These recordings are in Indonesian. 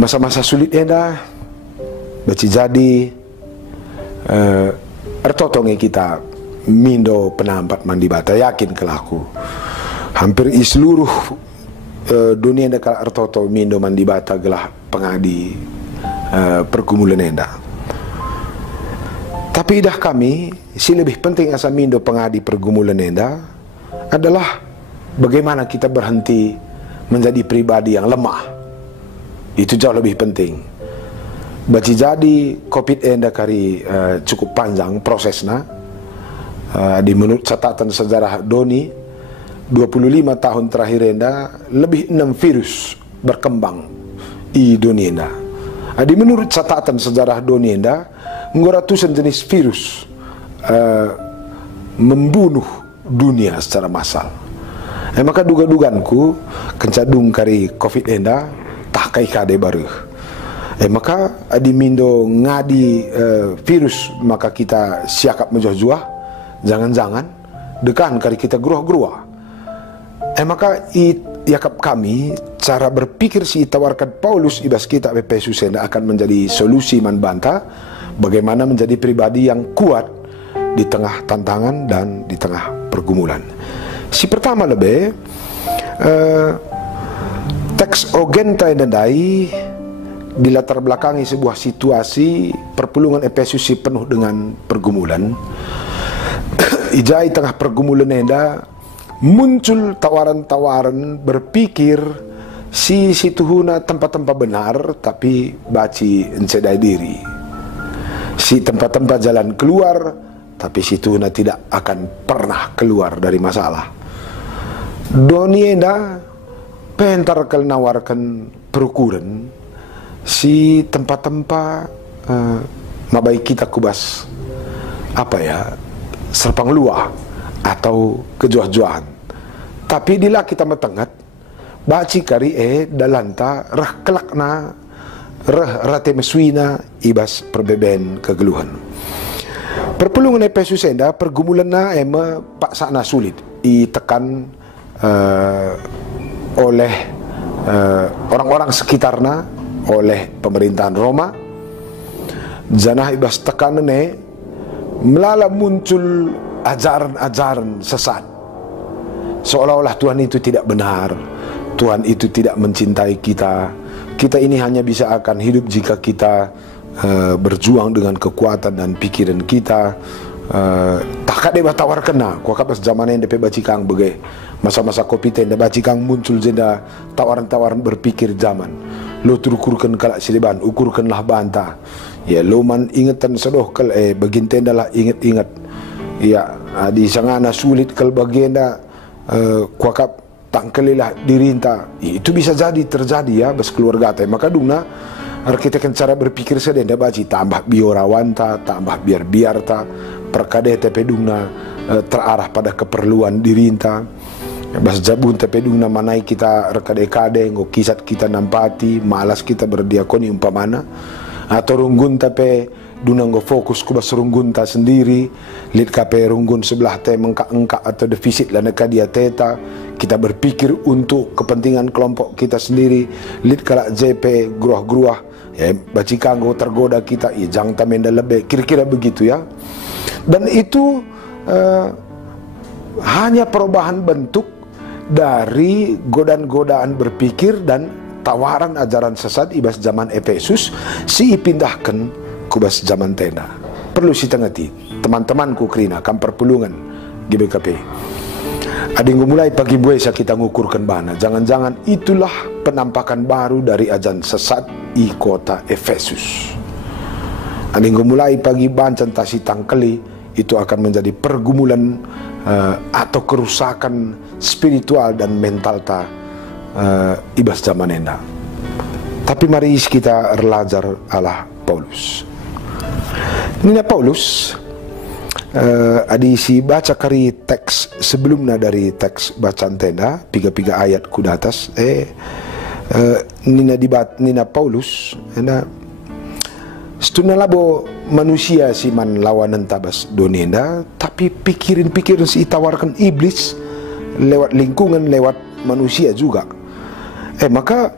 masa-masa sulit enda baci jadi ertotonge kita mindo penampat mandi bata yakin kelaku hampir i seluruh dunia enda kala ertoto mindo mandi bata gelah pengadi pergumulan enda. Tapi dah kami si lebih penting asa mindo pengadi pergumulan enda adalah bagaimana kita berhenti menjadi pribadi yang lemah. Itu jauh lebih penting. Baci jadi COVID enda kari cukup panjang prosesnya. Di menurut catatan sejarah Doni 25 tahun terakhir enda lebih 6 virus berkembang di dunia enda. Di menurut catatan sejarah Doni enda ratusan jenis virus membunuh dunia secara massal. Maka duga-duganku kencadung kari COVID enda tak kai kade baru. Maka adi mindo ngadi virus maka kita siakap menjuah-juah, jangan-jangan dekan kari kita geruah-geruah. Maka yakap kami cara berpikir si tawarkan Paulus ibas kita Efesus enda akan menjadi solusi man banta bagaimana menjadi pribadi yang kuat di tengah tantangan dan di tengah pergumulan. Si pertama lebih teks ogenta dai dilatar belakangi sebuah situasi perpulungan Efesus penuh dengan pergumulan. Ijai tengah pergumulan enda muncul tawaran-tawaran berpikir si situhuna tempat-tempat benar tapi baci encedai diri. Si tempat-tempat jalan keluar tapi situhuna tidak akan pernah keluar dari masalah. Doni enda pentar kal nawarkan perukuran si tempat-tempat mabai kita kubas serpang luah atau kejuah-juahan. Tapi dila kita metengat baci kari dalanta rah kelakna rah rate meswina ibas perbeben kegeluhan. Perpulungan Efesus enda pergumulan na paksana sulit ditekan oleh orang-orang sekitarnya, oleh pemerintahan Roma. Janah ibas tekanan melala muncul ajaran-ajaran sesat seolah-olah Tuhan itu tidak benar, Tuhan itu tidak mencintai kita. Kita ini hanya bisa akan hidup jika kita berjuang dengan kekuatan dan pikiran kita. Tak ada tawar kena kuakap zaman yang DP bacikang bege masa-masa kopi tenda bacikang muncul jenda tawaran-tawaran berpikir zaman lo turukurkan kalak siliban ukurkanlah banta ya lo man ingatan sedoh kal begin tenda lah ingat-ingat ya di sangana sulit kal bagenda kuakap tangkelilah dirinta itu bisa jadi terjadi ya bas keluarga teh. Maka duna arkitek cara berpikir sedenda baci tambah biorawanta tambah biar ta perkade tepe dungna terarah pada keperluan dirinta bas jabun tepe dungna manai kita rekade-kade ngo kisat kita nampati malas kita berdiakoni umpamana atau runggun tepe duna ngo fokus ku bas runggun ta sendiri lit kape runggun sebelah te mengka-engka atau defisit la neka dia teta kita berpikir untuk kepentingan kelompok kita sendiri lit kalak JP gruah-gruah ya bacika ngo tergoda kita ya jang tamenda lebih kira-kira begitu ya. Dan itu hanya perubahan bentuk dari godaan-godaan berpikir dan tawaran ajaran sesat ibas zaman Efesus si pindahkan kubas zaman tenda. Perlu si tengati teman-temanku krina kam perpulungan GBKP. Adinggu mulai pagi buesa kita ngukurkan bana. Jangan-jangan itulah penampakan baru dari ajaran sesat di kota Efesus. Adinggu mulai pagi bancan tasi tangkeli itu akan menjadi pergumulan atau kerusakan spiritual dan mental ta ibas zaman enda. Tapi mari kita belajar ala Paulus. Nina Paulus adi si baca kari teks sebelumnya dari teks bacaan tenda piga-piga ayat ku atas Nina Paulus enda setuna labo manusia si man lawanan tabas donenda tapi pikirin si tawarkan iblis lewat lingkungan lewat manusia juga maka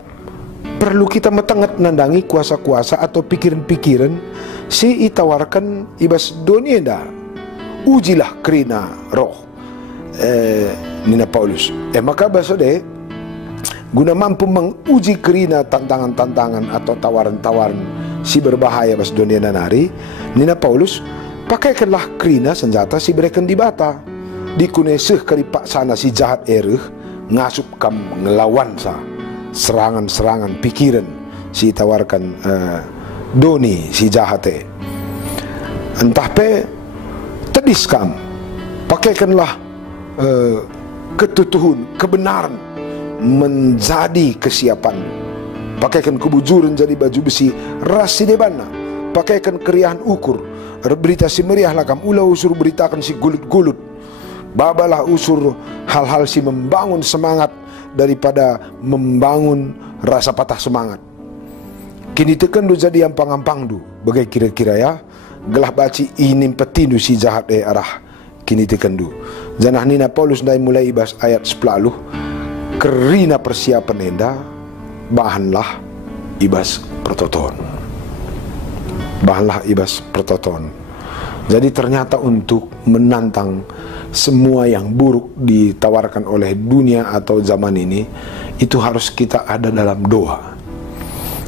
perlu kita metenget nandangi kuasa-kuasa atau pikiran-pikiran si itawarkan ibas dunia dah. Ujilah kerina roh Nina Paulus. Maka bahasa deh guna mampu menguji kerina tantangan-tantangan atau tawaran-tawaran si berbahaya bas dunia nanari, Nina Paulus pakaikanlah kerina senjata si berikan di bata dikuneseh kali sana si jahat ereh ngasup kam ngelawan sa serangan-serangan pikiran si tawarkan doni si jahate. Entah pe tedis kam pakaikanlah ketutuhun kebenaran menjadi kesiapan. Pakaikan kebujuran jadi baju besi rasi debana. Pakaikan keriahan ukur berita si meriah lakam ulah usur beritakan si gulut-gulut. Babalah usur hal-hal si membangun semangat daripada membangun rasa patah semangat. Kini tekan du jadi yang pangampang du bagai kira-kira ya gelah baci ini petindu si jahat arah kini tekan du. Janah Nina Paulus dari mulai ibas ayat 10 kerina persiapan enda bahanlah ibas pertoton. Bahanlah ibas pertoton. Jadi ternyata untuk menantang semua yang buruk ditawarkan oleh dunia atau zaman ini, itu harus kita ada dalam doa.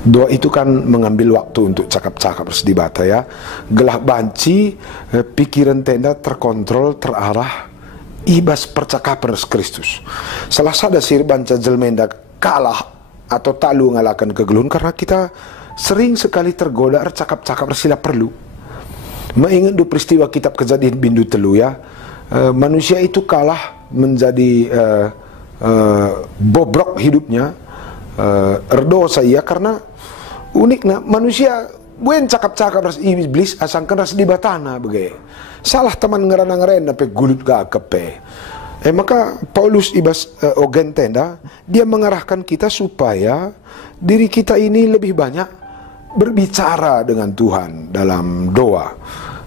Doa itu kan mengambil waktu untuk cakap-cakap sedibata ya. Gelah banci pikiran tenda terkontrol, terarah ibas percakapan Kristus. Salah sada sir banca jelmenda kalah atau talu ngalakan kegelun karena kita sering sekali tergoda cakap-cakap sila perlu. Mengingat du peristiwa kitab Kejadian bindu telu ya. Manusia itu kalah menjadi bobrok hidupnya, erdosa ia karena uniknya manusia buen cakap-cakap ras iblis asangkan ras di batana bagai salah teman ngerana-ngerana pe gulut gakepe. Maka Paulus ibas ogen tenda dia mengarahkan kita supaya diri kita ini lebih banyak berbicara dengan Tuhan dalam doa.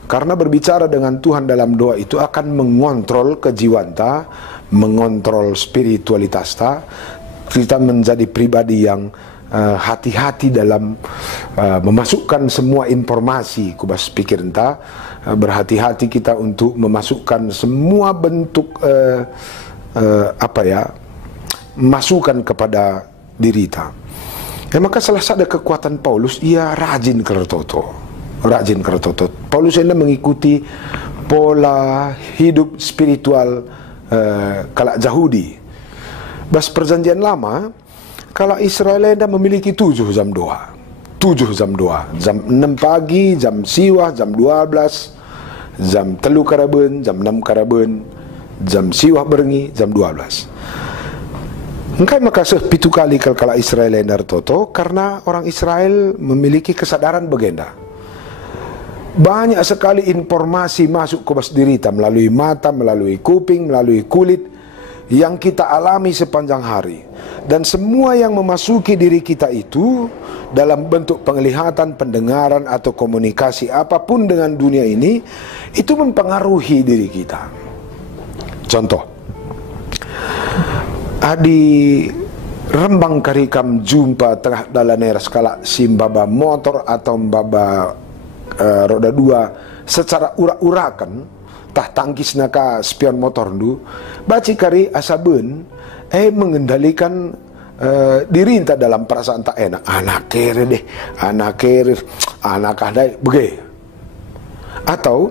Karena berbicara dengan Tuhan dalam doa itu akan mengontrol kejiwaan ta, mengontrol spiritualitas ta. Kita menjadi pribadi yang hati-hati dalam memasukkan semua informasi kubas pikiran ta. Berhati-hati kita untuk memasukkan semua bentuk masukan kepada diri ta. Maka salah satu kekuatan Paulus, ia rajin kertoto. Rajin kertotot. Paulus ini mengikuti pola hidup spiritual kalak Yahudi. Bas perjanjian lama, kalak Israel ini memiliki 7 jam doa. 7 jam doa. Jam 6 pagi, jam siwah, jam 12, jam 3 karaben, jam 6 karaben, jam siwah berengi, jam 12. Engkai makasih 7 kali kalak Israel ini toto karena orang Israel memiliki kesadaran begenda. Banyak sekali informasi masuk ke bas diri kita melalui mata, melalui kuping, melalui kulit yang kita alami sepanjang hari. Dan semua yang memasuki diri kita itu dalam bentuk penglihatan, pendengaran atau komunikasi apapun dengan dunia ini itu mempengaruhi diri kita. Contoh, adi Rembang karikam jumpa tengah dalanera skala simbaba motor atau mbaba roda 2 secara urak-urakan tah tangkis naka spion motor du baci kari asaben mengendalikan diri entah dalam perasaan tak enak anak kere anak adai bege atau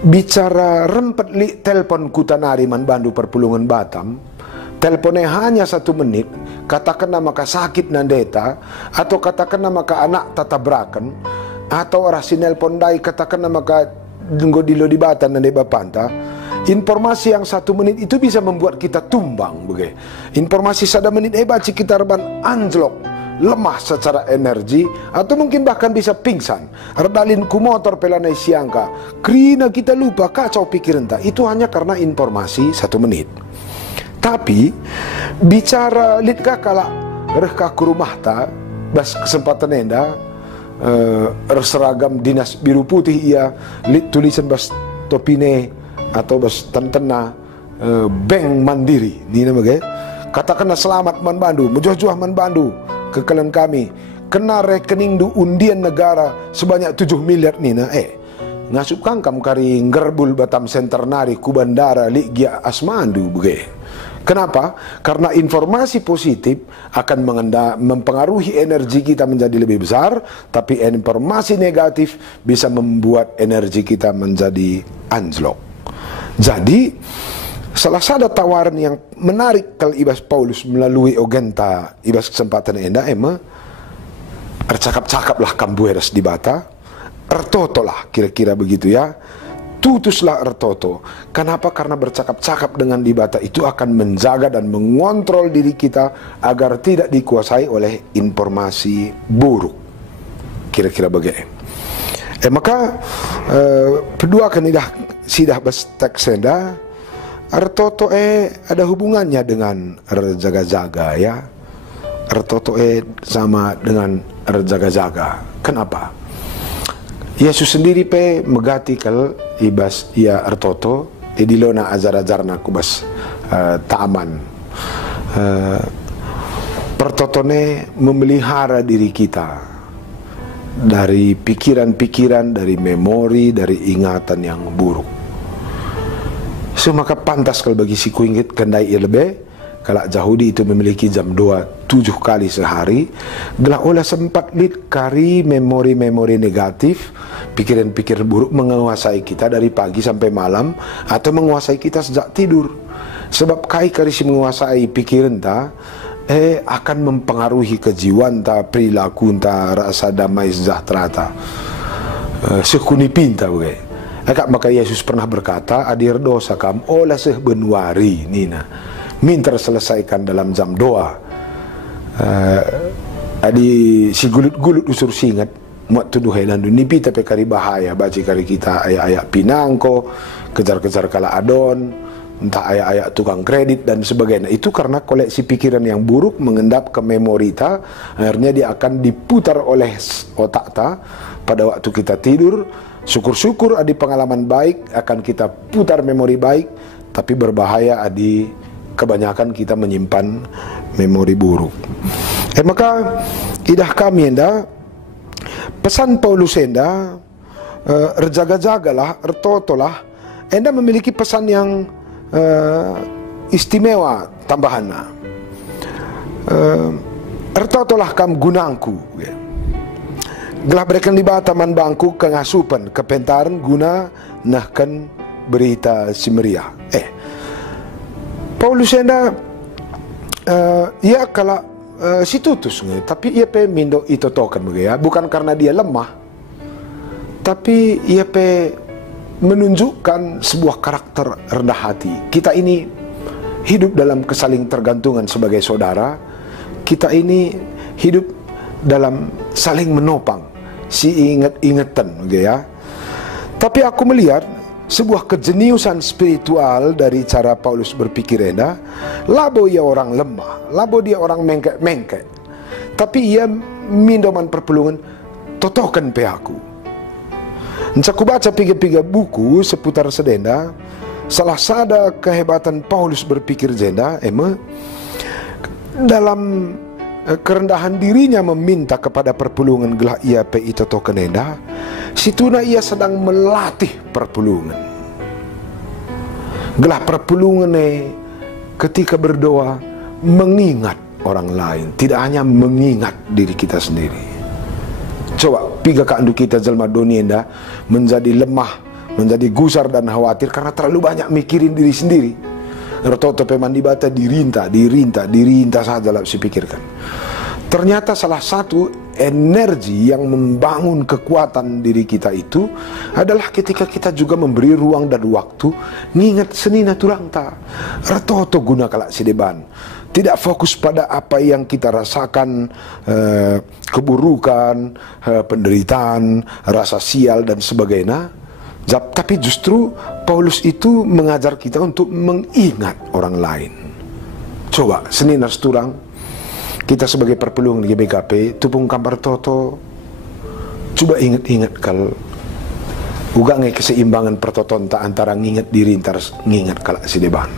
bicara rempet li telpon kutanari man Bandu perpulungan Batam teleponnya hanya 1 menit katakan nama ka sakit nandeta atau katakan nama ka anak tatabrakan atau orang sinelpon dai katakan nama ka denggo dilo di batan dan di bapanta. Informasi yang 1 menit itu bisa membuat kita tumbang bagai. Informasi 1 menit baci kita reban anjlok, lemah secara energi atau mungkin bahkan bisa pingsan. Redalin ku motor pelanai siangka. Krina kita lupa kacau pikiran tak. Itu hanya karena informasi 1 menit. Tapi bicara litka kala rehka ke rumah ta bas kesempatan enda seragam dinas biru putih ia lit tulisan bas topine atau bas tentena bank mandiri ni nama ge katakanlah selamat man Bandu mujuh-juh man Bandu kekalian kami kena rekening du undian negara sebanyak 7 miliar nina ngasup kangkam kari ngerbul batam senter nari ku bandara ligia asmandu bege. Kenapa? Karena informasi positif akan mempengaruhi energi kita menjadi lebih besar, tapi informasi negatif bisa membuat energi kita menjadi anjlok. Jadi salah satu tawaran yang menarik kalau ibas Paulus melalui ogenta ibas kesempatan enda ercakap-cakaplah kambueras di bata, ertotolah kira-kira begitu ya. Tutuslah ertoto. Kenapa? Karena bercakap-cakap dengan dibata itu akan menjaga dan mengontrol diri kita agar tidak dikuasai oleh informasi buruk. Kira-kira begitu. Maka kedua kan sidah bestek senda ertoto ada hubungannya dengan erjaga-jaga ya. Ertoto sama dengan erjaga-jaga. Kenapa? Yesus sendiri megati kal ibas ia ertoto edilona ajar-ajarna kubas taman pertotone memelihara diri kita dari pikiran-pikiran, dari memori, dari ingatan yang buruk. So maka pantas kalau bagi si kuingit kendai ilbe kalau Yahudi itu memiliki jam 2 7 kali sehari, gelah olah sempat lit kari memori-memori negatif, pikiran-pikiran buruk menguasai kita dari pagi sampai malam atau menguasai kita sejak tidur. Sebab kari si menguasai pikiran ta akan mempengaruhi kejiwaan ta, perilaku ta, rasa damai sejahtera ta, sekunipin ta we. Maka Yesus pernah berkata, adir dosa kam olah sebenwari nina minta selesaikan dalam jam doa. Adi si gulut-gulut usur singat muat tuduh helandu nipi tapi kari bahaya baci kari kita ayak-ayak pinangko, kejar-kejar kala adon, entah ayak-ayak tukang kredit dan sebagainya. Itu karena koleksi pikiran yang buruk mengendap ke memori ta, akhirnya dia akan diputar oleh otak ta pada waktu kita tidur. Syukur-syukur adi pengalaman baik akan kita putar memori baik, tapi berbahaya adi kebanyakan kita menyimpan memori buruk. Maka idah kami enda pesan Paulus enda erjaga-jagalah, ertotolah, enda memiliki pesan yang istimewa tambahannya. Ertotolah kam gunangku. Gelah berikan di bataman bangku kengasupan kepentaran guna nahkan berita simeriah. Paulus enda ia kalau si tutus tapi ia mindo itu token ya, bukan karena dia lemah, tapi ia menunjukkan sebuah karakter rendah hati. Kita ini hidup dalam kesaling tergantungan sebagai saudara. Kita ini hidup dalam saling menopang, si inget-ingetan ya. Tapi aku melihat sebuah kejeniusan spiritual dari cara Paulus berpikir enda. Labo ia orang lemah, labo dia orang mengkek-mengkek, tapi ia mindoman perpulungan totokan pe aku. Aku baca piga-piga buku seputar sedenda. Salah sada kehebatan Paulus berpikir jenda dalam kerendahan dirinya meminta kepada perpulungan gelah ia pe totokan enda. Situna ia sedang melatih perpulungan. Gelah perpulungan ketika berdoa mengingat orang lain, tidak hanya mengingat diri kita sendiri. Coba piga kandu kita jelma donienda menjadi lemah, menjadi gusar dan khawatir karena terlalu banyak mikirin diri sendiri. Ertoto pemandi bata dirinta saja lah dipikirkan. Ternyata salah satu energi yang membangun kekuatan diri kita itu adalah ketika kita juga memberi ruang dan waktu ngingat senina turang ta. Ertoto guna kalak sideban. Tidak fokus pada apa yang kita rasakan, keburukan, penderitaan, rasa sial dan sebagainya. Tapi justru Paulus itu mengajar kita untuk mengingat orang lain. Coba senina seturang kita sebagai perpelung di GBKP tupung kabar toto, coba ingat-ingat kal uga ngai keseimbangan pertoton tak antara ngingat diri antar ngingat kalak si deban.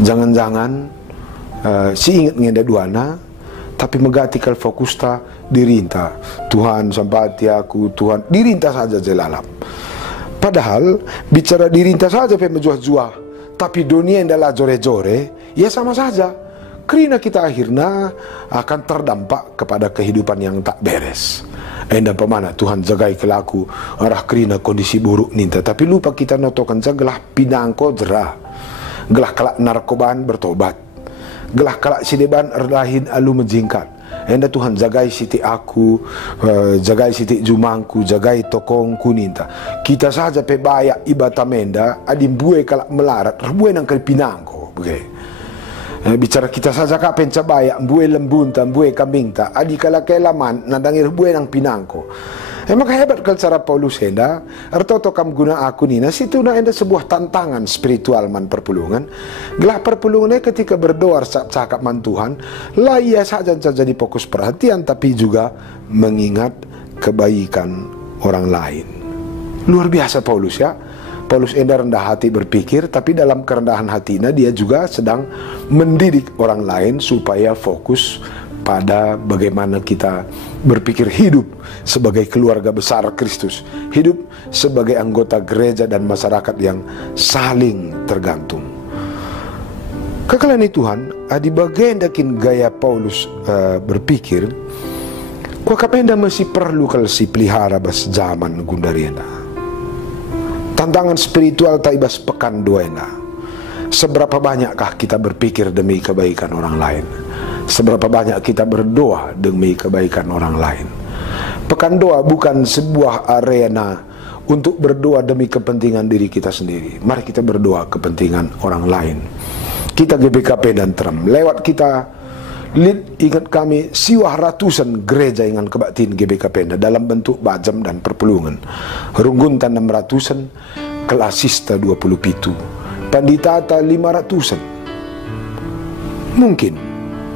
Jangan-jangan si ingat ngenda duana, tapi megati kal fokus ta dirinta Tuhan sampati aku Tuhan dirinta saja jelalam. Padahal bicara dirinta saja pe menjuah-juah, tapi dunia yang adalah jore-jore ya sama saja. Karena kita akhirnya akan terdampak kepada kehidupan yang tak beres. Enda pemana Tuhan jagai kelaku arah kerina kondisi buruk ninta, tapi lupa kita notokan gelah pinangko jerah, gelah kelak narkobaan bertobat, gelah kelak sideban erlahin alu menjingkat. Enda Tuhan jagai siti aku, jagai siti jumangku, jagai tokongku ninta. Kita saja pe bayak ibatamenda adim buai kalak melarat, buai nang pinangko, begitu. Bicara kita saja ka pencabaya buai lembun ta buai kambing ta adi kala kelaman nadangir buai nang pinangko. Maka hebat kal cara Paulus enda artoto kam guna aku nina situ na enda sebuah tantangan spiritual man perpulungan. Gelah perpulungannya ketika berdoa cakap man Tuhan lah ia saja jadi fokus perhatian tapi juga mengingat kebaikan orang lain. Luar biasa Paulus ya. Paulus enda rendah hati berpikir, tapi dalam kerendahan hatinya dia juga sedang mendidik orang lain supaya fokus pada bagaimana kita berpikir hidup sebagai keluarga besar Kristus, hidup sebagai anggota gereja dan masyarakat yang saling tergantung. Kekalani Tuhan, di bagian dakin gaya Paulus berpikir, kau kapenda masih perlu kalau si pelihara bas zaman gundariana. Tantangan spiritual taibas pekan duena. Seberapa banyakkah kita berpikir demi kebaikan orang lain? Seberapa banyak kita berdoa demi kebaikan orang lain? Pekan doa bukan sebuah arena untuk berdoa demi kepentingan diri kita sendiri. Mari kita berdoa kepentingan orang lain. Kita GBKP dan Trem lewat kita lead, ingat kami siwah ratusan gereja dengan kebaktiin GBKP dalam bentuk bajam dan perpulungan. Rungguntan 600-an, kelasista 20 pitu, panditata 500-an. Mungkin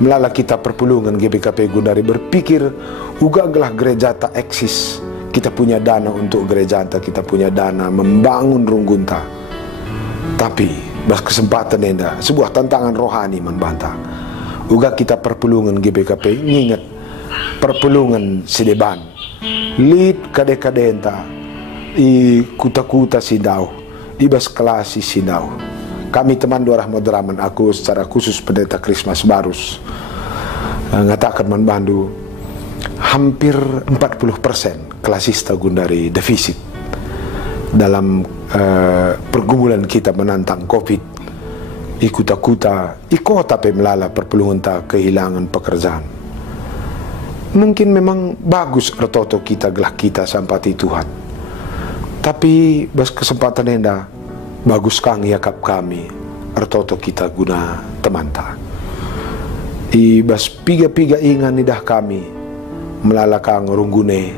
melala kita perpulungan GBKP Gundari berpikir uga gelah gereja tak eksis. Kita punya dana untuk gereja kita punya dana membangun runggunta. Tapi bas kesempatan enda sebuah tantangan rohani membantah. Uga kita perpulungan GBKP ngingat perpulungan sideban lead kade-kade enta i kuta-kuta sindau i bas kelasi sindau. Kami teman Dua Rahmat Deraman, aku secara khusus pendeta Krismas Barus ngatakan manbandu hampir 40% kelasista Gundari defisit dalam pergumulan kita menantang COVID. Ikuta-kuta, ikota pe melala perpulungan ta kehilangan pekerjaan. Mungkin memang bagus ertoto kita gelah kita sampati Tuhan. Tapi bas kesempatan enda bagus kang yakap kami ertoto kita guna teman ta. I bas piga-piga ingan nidah kami melala kang runggune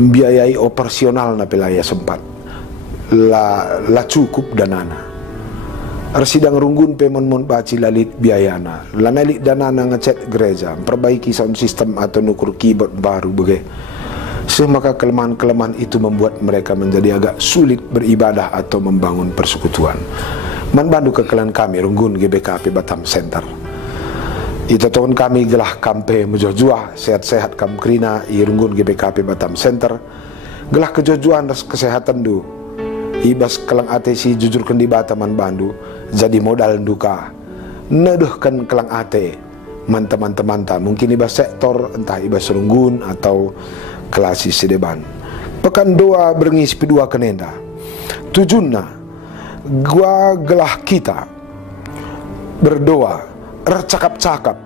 biayai operasional na pelaya sempat. La cukup danana. Arsidang runggun pemon baci lalit biayana lanalik danana ngecek gereja perbaiki sound system atau nukur keyboard baru bagai. Semaka kelemahan-kelemahan itu membuat mereka menjadi agak sulit beribadah atau membangun persekutuan. Manbandu kekelan kami runggun GBKP Batam Center. Itu tahun kami gelah kampe mejojua sehat-sehat kam krina i runggun GBKP Batam Center. Gelah kejojuan ras kesehatan du. Ibas kelang ate si jujur kendi Bataman Bandu jadi modal duka neduhkan kelang ate man teman-teman ta mungkin ibas sektor entah ibas runggun atau kelasi sideban pekan doa berngis pedua kenenda tujunna gua gelah kita berdoa ercakap-cakap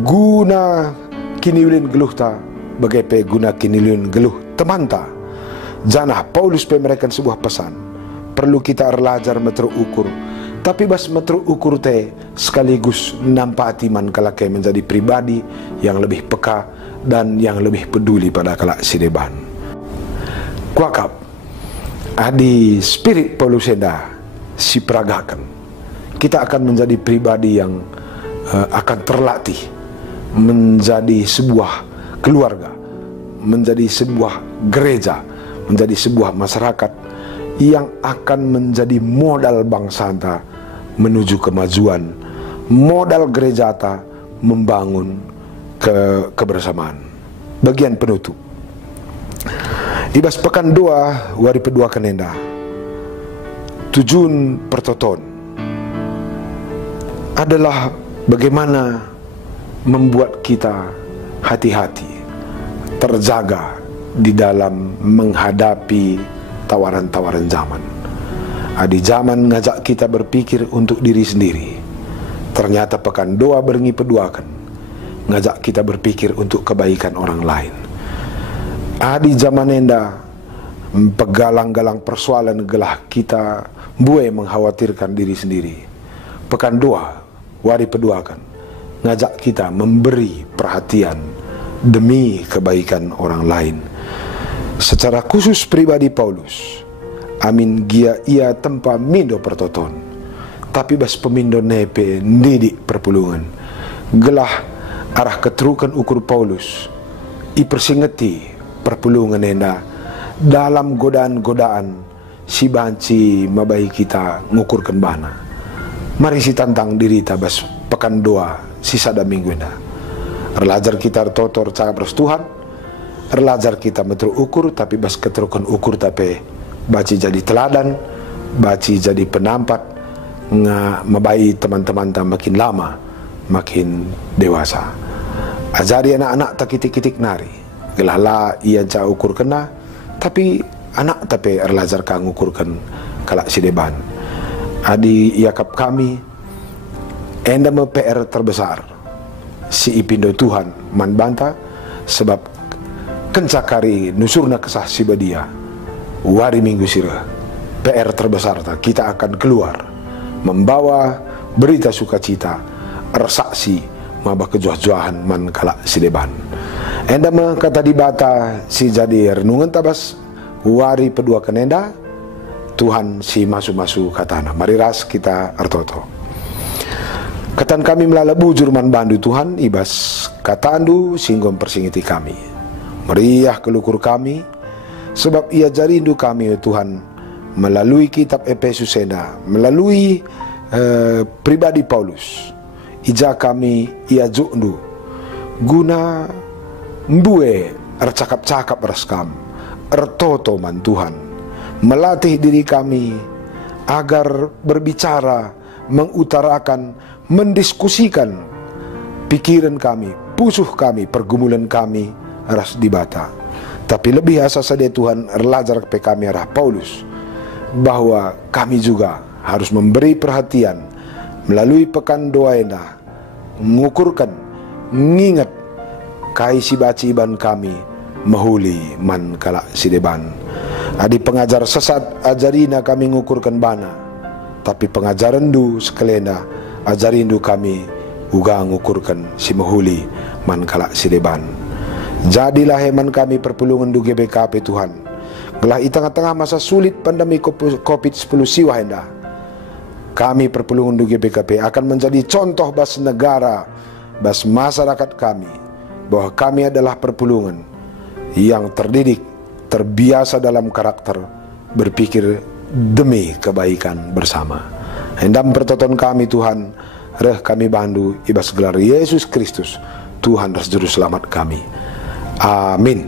guna kiniulin geluh ta bagai pe guna kiniulin geluh teman ta. Janah Paulus memberikan sebuah pesan. Perlu kita belajar metro ukur. Tapi bas metro ukur teh sekaligus nampati man kalakai menjadi pribadi yang lebih peka dan yang lebih peduli pada kalak sideban. Kuakap adi spirit Paulus enda si peragakan. Kita akan menjadi pribadi yang akan terlatih menjadi sebuah keluarga, menjadi sebuah gereja, menjadi sebuah masyarakat yang akan menjadi modal bangsa ta menuju kemajuan, modal gereja ta membangun kebersamaan. Bagian penutup. Ibas pekan 2 wari pedua kenenda. Tujuan pertoton adalah bagaimana membuat kita hati-hati, terjaga di dalam menghadapi tawaran-tawaran zaman. Adi zaman ngajak kita berpikir untuk diri sendiri. Ternyata pekan 2 berengi peduakan ngajak kita berpikir untuk kebaikan orang lain. Adi zaman enda pegalang-galang persoalan gelah kita buai mengkhawatirkan diri sendiri. Pekan 2 wari peduakan ngajak kita memberi perhatian demi kebaikan orang lain. Secara khusus pribadi Paulus, amin gia ia tempa mindo pertoton, tapi bas pemindo nepe ndidik perpulungan. Gelah arah keterukan ukur Paulus ipersingeti perpulungan enda dalam godaan-godaan si banci mabai kita ngukurkan bana. Mari si tantang diri tabas pekan 2 sisa da minggu enda. Erlajar kita totor cakap res Tuhan, erlajar kita metru ukur tapi bas keterukan ukur tapi baci jadi teladan, baci jadi penampat mabai teman-teman makin lama makin dewasa. Ajari anak-anak tak kitik-kitik nari. Gelahlah ia jauh ukur kena, tapi anak tapi erlajar kang ukurkan kalak si deban. Adi yakap kami enda me PR terbesar si ipindo Tuhan man banta sebab kencakari nusurna kesah si badia wari minggu sirah PR terbesar ta kita akan keluar membawa berita sukacita ersaksi mabah kejuah-juahan man kalak si deban. Enda me kata dibata si jadi renungan tabas wari pedua kenenda Tuhan si masu-masu katana. Mari ras kita artoto. Katan kami melala bujur man bandu Tuhan ibas katandu singgom persingiti kami. Meriah kelukur kami sebab ia jarindu kami Tuhan melalui kitab Efesus enda, melalui pribadi Paulus. Ija kami ia jundu guna mbue ercakap-cakap reskam ertoto man Tuhan melatih diri kami agar berbicara, mengutarakan, mendiskusikan pikiran kami, pusuh kami, pergumulan kami ras dibata. Tapi lebih asa saja Tuhan erlajar ke kami arah Paulus bahwa kami juga harus memberi perhatian melalui pekan doa enda, mengukurkan, ngingat kai si baci iban kami mahuli man kalak si deban. Adi pengajar sesat ajarina kami ngukurkan bana, tapi pengajaran du sekelenda ajarindu kami uga ngukurkan si mahuli man kalak si deban. Jadilah heman kami perpulungan du GBKP Tuhan. Gelah di tengah-tengah masa sulit pandemi COVID-10 siwa hendak kami perpulungan du GBKP akan menjadi contoh bas negara, bas masyarakat kami bahwa kami adalah perpulungan yang terdidik, terbiasa dalam karakter berpikir demi kebaikan bersama. Hendam pertoton kami Tuhan, reh kami bandu ibas gelar Yesus Kristus Tuhan dan Juru Selamat kami. Amin.